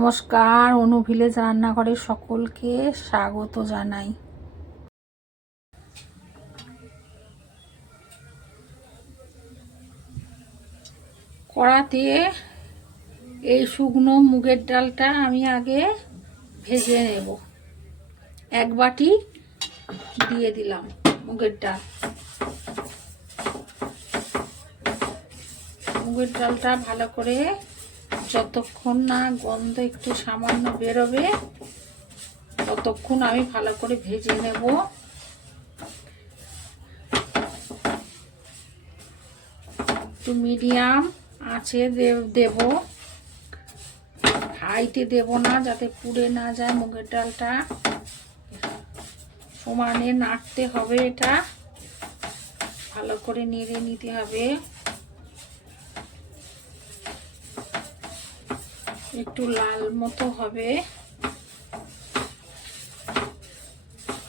নমস্কার, অনু ভিলেজ রান্নাঘরে সকলকে স্বাগত জানাই। কড়াতে এই শুকনো মুগের ডালটা আমি আগে ভেজে নেব। এক বাটি দিয়ে দিলাম মুগের ডাল। মুগের ডালটা ভালো করে যতক্ষণ না গন্ধ একটু সামান্য বেরোবে, ততক্ষণ আমি ভালো করে ভেজে নেব। একটু মিডিয়াম আঁচে দেব হাইতে দেব না, যাতে পুড়ে না যায় মুগের ডালটা। সমানে নাড়তে হবে এটা। ভালো করে নেড়ে নিতে হবে। একটু লাল মতো হবে।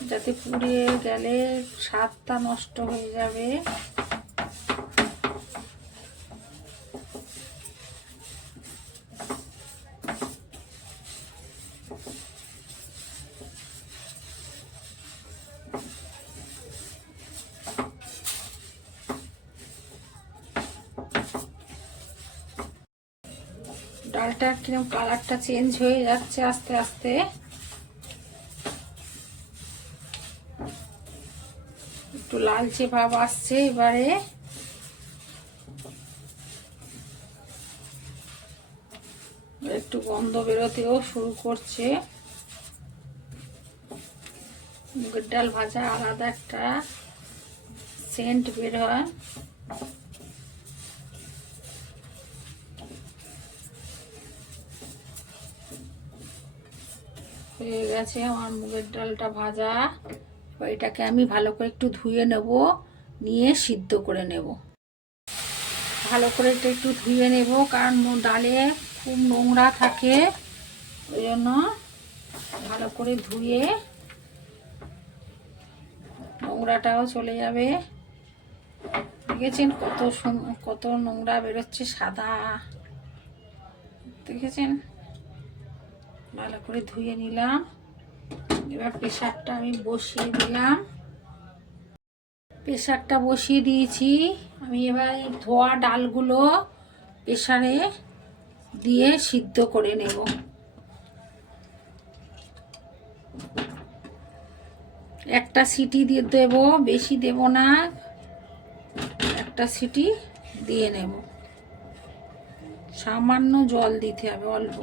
যাতে পুড়িয়ে গেলে স্বাদটা নষ্ট হয়ে যাবে। কীরকম কালারটা চেঞ্জ হয়ে যাচ্ছে আস্তে আস্তে। একটু লালচে ভাব আসছে এবারে। একটু গন্ধ বেরোতেও শুরু করছে। মুগের ডাল ভাজা আলাদা একটা সেন্ট বের হয়। হয়ে গেছে আমার মুগের ডালটা ভাজা। এবার এটাকে আমি ভালো করে একটু ধুয়ে নেব, নিয়ে সিদ্ধ করে নেব। ভালো করে এটা একটু ধুয়ে নেব, কারণ ডালে খুব নোংরা থাকে। ওই জন্য ভালো করে ধুয়ে নোংরাটাও চলে যাবে। দেখেছেন কত কত নোংরা বেরোচ্ছে সাদা। দেখেছেন? ভালো করে ধুয়ে নিলাম। এবার প্রেশারটা আমি বসিয়ে দিলাম। প্রেশারটা বসিয়ে দিয়েছি। আমি এবার ধোয়া ডালগুলো প্রেশারে দিয়ে সিদ্ধ করে নেব। একটা সিটি দিয়ে দেব, বেশি দেব না। একটা সিটি দিয়ে নেব। সামান্য জল দিতে হবে অল্প।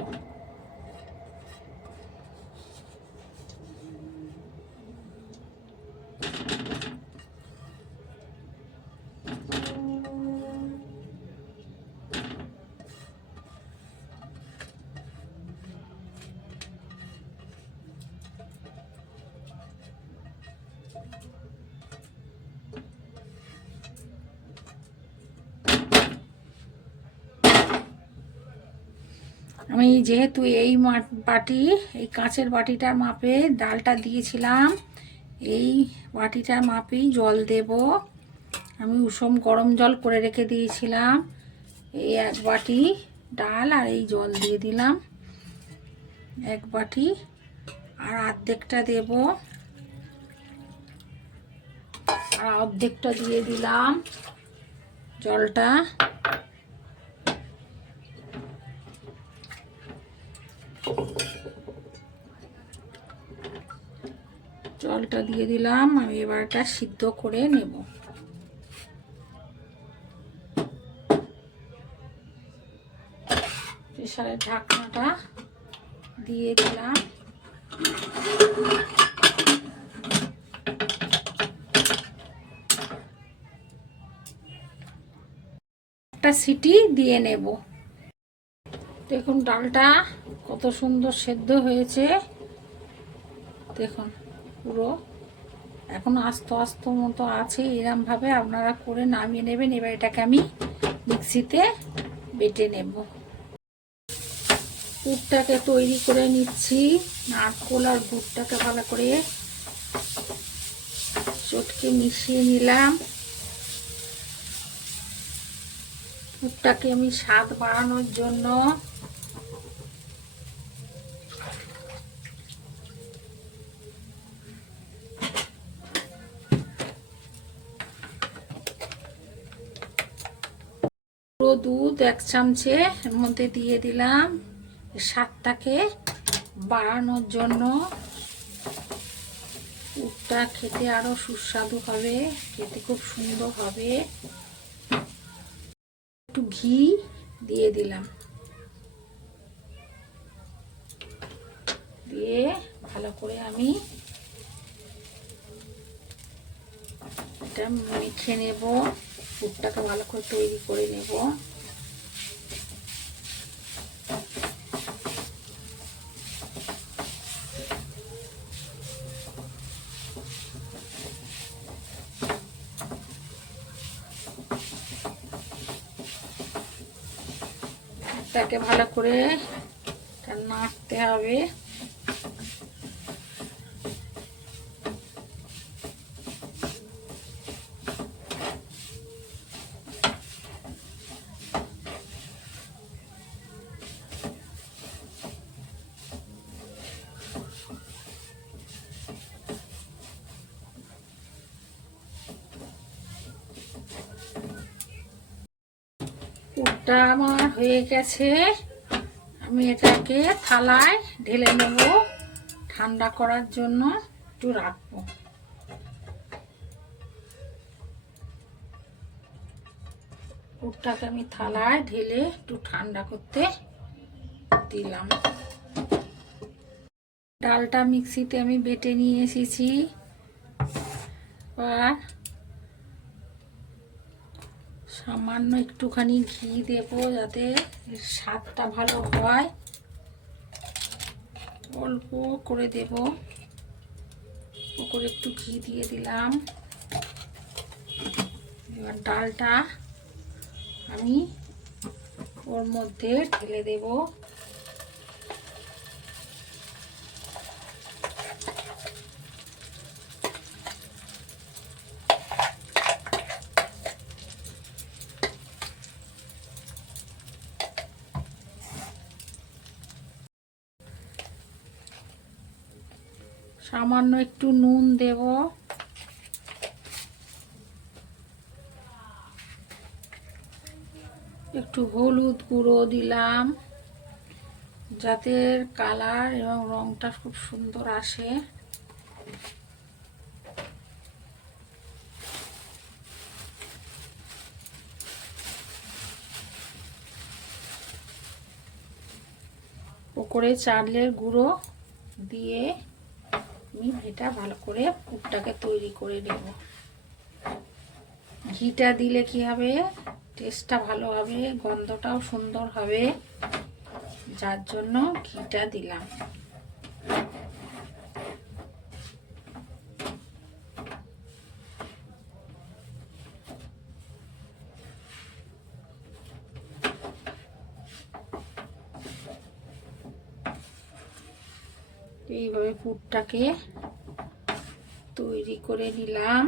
আমি যেহেতু এই বাটি, এই কাঁচের বাটিটার মাপে ডালটা দিয়েছিলাম, এই বাটিটার মাপেই জল দেব। আমি উষম গরম জল করে রেখে দিয়েছিলাম, এই এক বাটি ডাল আর এই জল দিয়ে দিলাম। এক বাটি আর অর্ধেকটা দেব। আর অর্ধেকটা দিয়ে দিলাম জলটা। জলটা দিয়ে দিলাম, আমি এবার এটা সিদ্ধ করে নেব। প্রেশারের ঢাকনাটা দিয়ে দিলাম। একটা সিটি দিয়ে নেব। দেখুন ডালটা কত সুন্দর সেদ্ধ হয়েছে। দেখুন। পুরো। এখন আস্ত আস্ত মতো আছে, এরমভাবে আপনারা করে নামিয়ে নেবেন। এবার এটাকে আমি মিক্সিতে বেটে নেব। গুড়টাকে তৈরি করে নিচ্ছি। নারকোল আর গুড়টাকে ভালো করে চটকে মিশিয়ে নিলাম। গুড়টাকে আমি স্বাদ বাড়ানোর জন্য দুধ, এক চামচে এর মধ্যে দিয়ে দিলাম। স্বাদটাকে বাড়ানোর জন্য উটটা খেতে আরও সুস্বাদু হবে, খেতে খুব সুন্দর হবে। একটু ঘি দিয়ে দিলাম। দিয়ে ভালো করে আমি এটা মেখে নেব পুরটাকে ভালো করে তৈরি করে নেব। তাকে ভালো করে নাড়তে হবে। পুরটা আমার হয়ে গেছে। আমি এটাকে থালায় ঢেলে নেব। ঠান্ডা করার জন্য একটু রাখব। পুরটাকে আমি থালায় ঢেলে একটু ঠান্ডা করতে দিলাম। ডালটা মিক্সিতে আমি বেটে নিয়ে এসেছি। আর সামান্য একটুখানি ঘি দেব যাতে স্বাদটা ভালো হয়। অল্প করে দেব। করে একটু ঘি দিয়ে দিলাম। এবার ডালটা আমি ওর মধ্যে ঢেলে দেব। সামান্য একটু নুন দেব। একটু হলুদ গুঁড়ো দিলাম, যাতে কালার এবং রংটা খুব সুন্দর আসে। ওপরে চালের গুঁড়ো দিয়ে আমি এটা ভালো করে পুরটাকে তৈরি করে নেব। ঘিটা দিলে কি হবে? টেস্টটা ভালো হবে, গন্ধটাও সুন্দর হবে। যার জন্য ঘিটা দিলাম। এইভাবে পুরটাকে তৈরি করে নিলাম।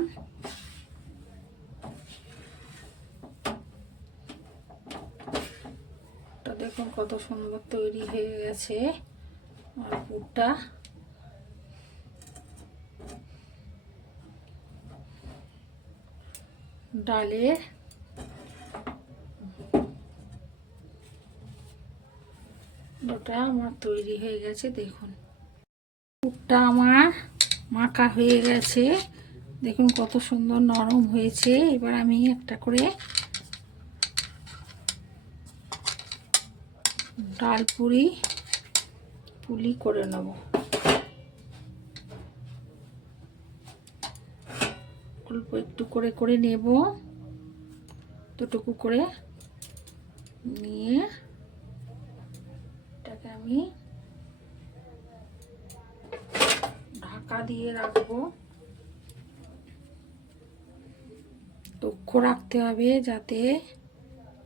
দেখুন কত সুন্দর তৈরি হয়ে গেছে আর পুরটা ডালের ওটা আমার তৈরি হয়ে গেছে, দেখুন। পুরটা আমার মাখা হয়ে গেছে। দেখুন কত সুন্দর নরম হয়েছে। এবার আমি একটা করে ডাল পুরি, পুলি করে নেব। অল্প একটু করে করে নেব। দুটুকু করে নিয়ে এটাকে আমি ঢাকা দিয়ে রাখব। লক্ষ্য রাখতে হবে যাতে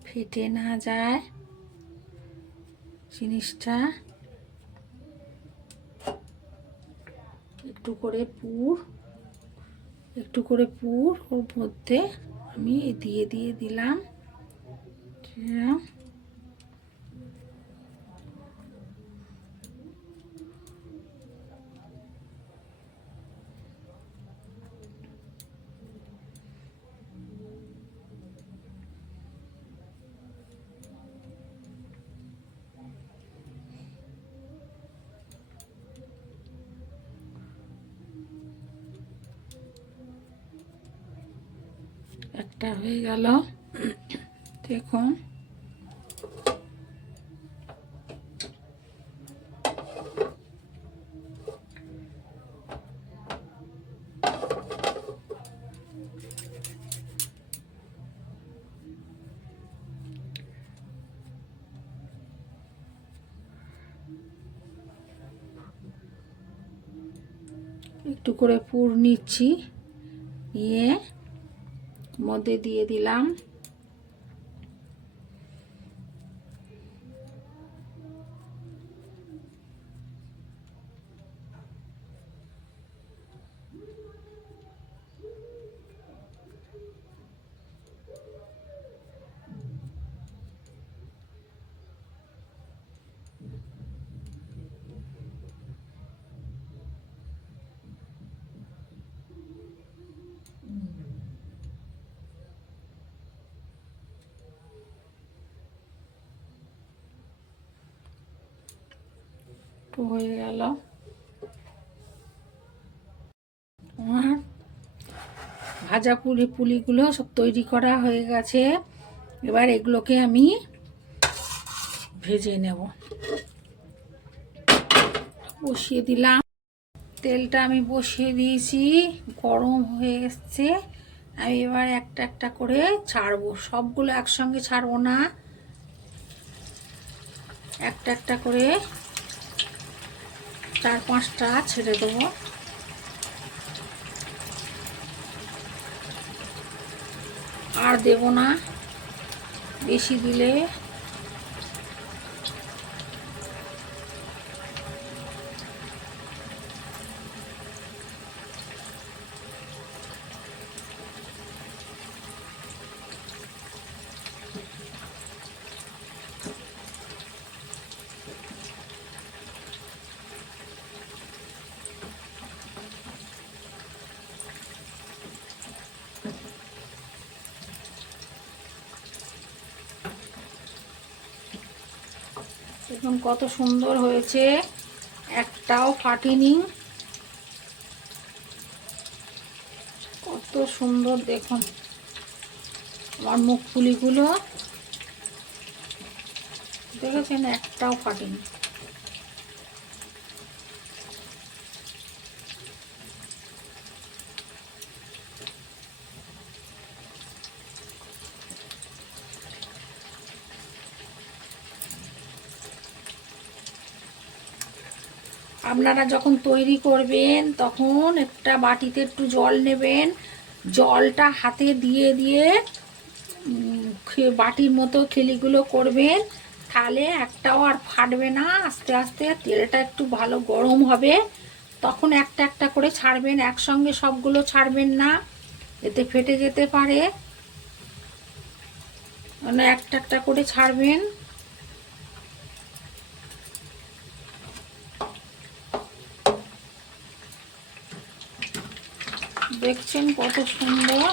ফেটে না যায় জিনিসটা। একটু করে পুর, একটু করে পুর ওর মধ্যে আমি দিয়ে দিয়ে দিলাম। একটা হয়ে গেল। দেখুন একটু করে পুর নিচ্ছি। নিয়ে মধ্যে দিয়ে দিলাম। একটু হয়ে গেল। আমার ভাজা পুলি পুলিগুলো সব তৈরি করা হয়ে গেছে। এবার এগুলোকে আমি ভেজে নেব। বসিয়ে দিলাম। তেলটা আমি বসিয়ে দিয়েছি। গরম হয়ে এসছে। আমি এবার একটা একটা করে ছাড়বো। সবগুলো একসঙ্গে ছাড়বো না। একটা একটা করে চার পাঁচটা ছেড়ে দেবো। আর দেব না। বেশি দিলে দেখুন কত সুন্দর হয়েছে। একটাও ফাটিনি। কত সুন্দর দেখুন। আমার মুখ ফুলিগুলো। দেখেছেন? একটাও ফাটেনি। আপনারা যখন তৈরি করবেন, তখন একটা বাটিতে একটু জল নেবেন। জলটা হাতে দিয়ে দিয়ে বাটির মতো খেলিগুলো করবেন। তাহলে একটাও আর ফাটবে না। আস্তে আস্তে তেলটা একটু ভালো গরম হবে। তখন একটা একটা করে ছাড়বেন। একসঙ্গে সবগুলো ছাড়বেন না। এতে ফেটে যেতে পারে। একটা একটা করে ছাড়বেন। দেখছেন কত সুন্দর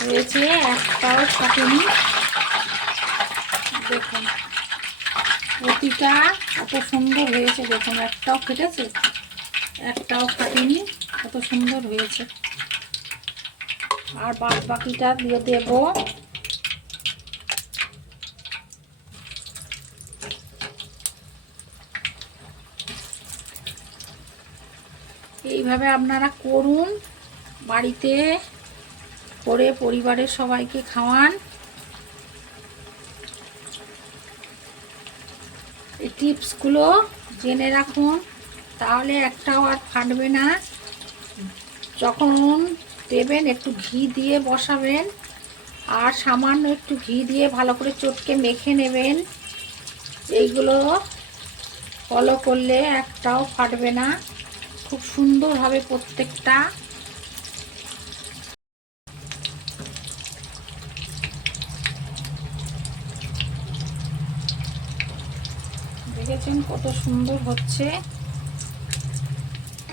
হয়েছে একটাও থাকেনি দেখুন, প্রতিটা কত সুন্দর হয়েছে, দেখুন, একটাও ফেটেছে, একটাও ফাটেনি, কত সুন্দর হয়েছে। আর বাদ বাকিটা দিয়ে দেবো। এইভাবে আপনারা করুন। বাড়িতে করে পরিবারের সবাইকে খাওয়ান। এই টিপসগুলো জেনে রাখুন, তাহলে একটাও আর ফাটবে না। যখন দেবেন, একটু ঘি দিয়ে বসাবেন, আর সামান্য একটু ঘি দিয়ে ভালো করে চটকে মেখে নেবেন। এইগুলো ফলো করলে একটাও ফাটবে না। খুব সুন্দর হবে প্রত্যেকটা। দেখেছেন কত সুন্দর হচ্ছে?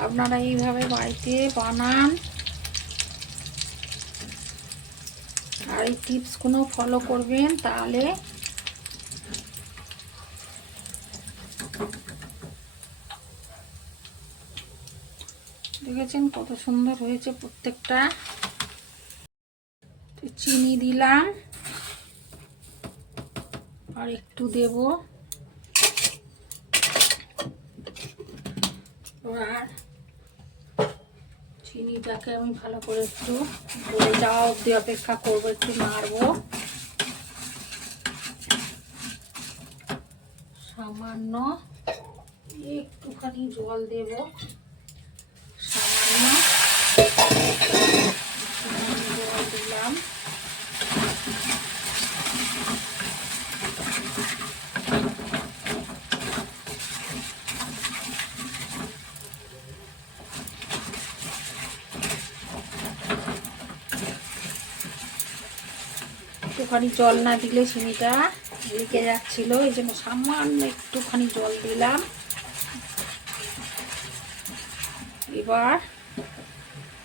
আপনারা এইভাবে বাড়িতে বানান। আর এই টিপসগুলো ফলো করবেন তাহলে দেখেছেন কত সুন্দর হয়েছে প্রত্যেকটা। চিনি দিলাম। আর একটু দেব। আর চিনিটাকে আমি ভালো করে একটু গলে যাওয়া অবধি অপেক্ষা করব, একটু নাড়বো। সামান্য একটুখানি জল দেব সামান্য একটুখানি জল একটুখানি জল না দিলে চিনিটা লেগে যাচ্ছিল এই জন্য সামান্য একটুখানি জল দিলাম। এবার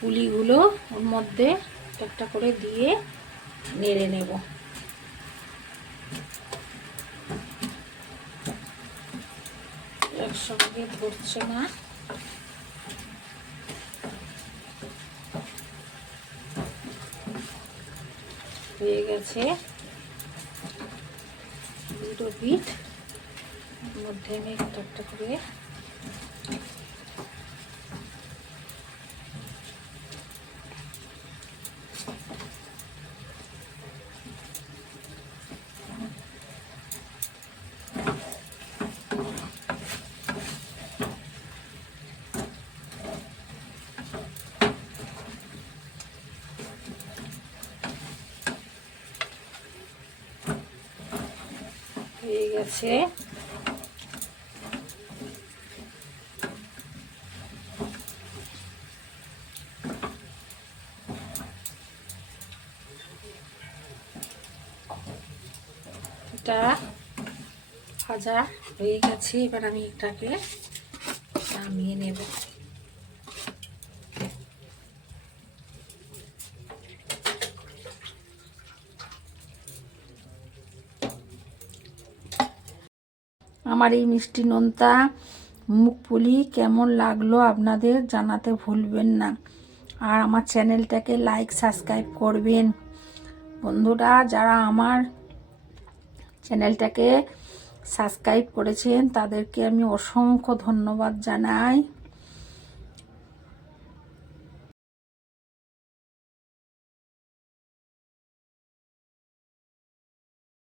পুলিগুলো ওর মধ্যে একটা করে দিয়ে নেড়ে নেব। একসঙ্গে ধরছে না। হয়ে গেছে দুটো বিট মধ্যে আমি একটা একটা করে হয়ে গেছে এটা ভাজা হয়ে গেছে এবার আমি এটাকে নামিয়ে নেব। আমার এই মিষ্টি নোনতা মুখপুলি কেমন লাগল আপনাদের জানাতে ভুলবেন না। আর আমার চ্যানেলটাকে লাইক, সাবস্ক্রাইব করবেন। বন্ধুরা, যারা আমার চ্যানেলটাকে সাবস্ক্রাইব করেছেন, তাদেরকে আমি অসংখ্য ধন্যবাদ জানাই।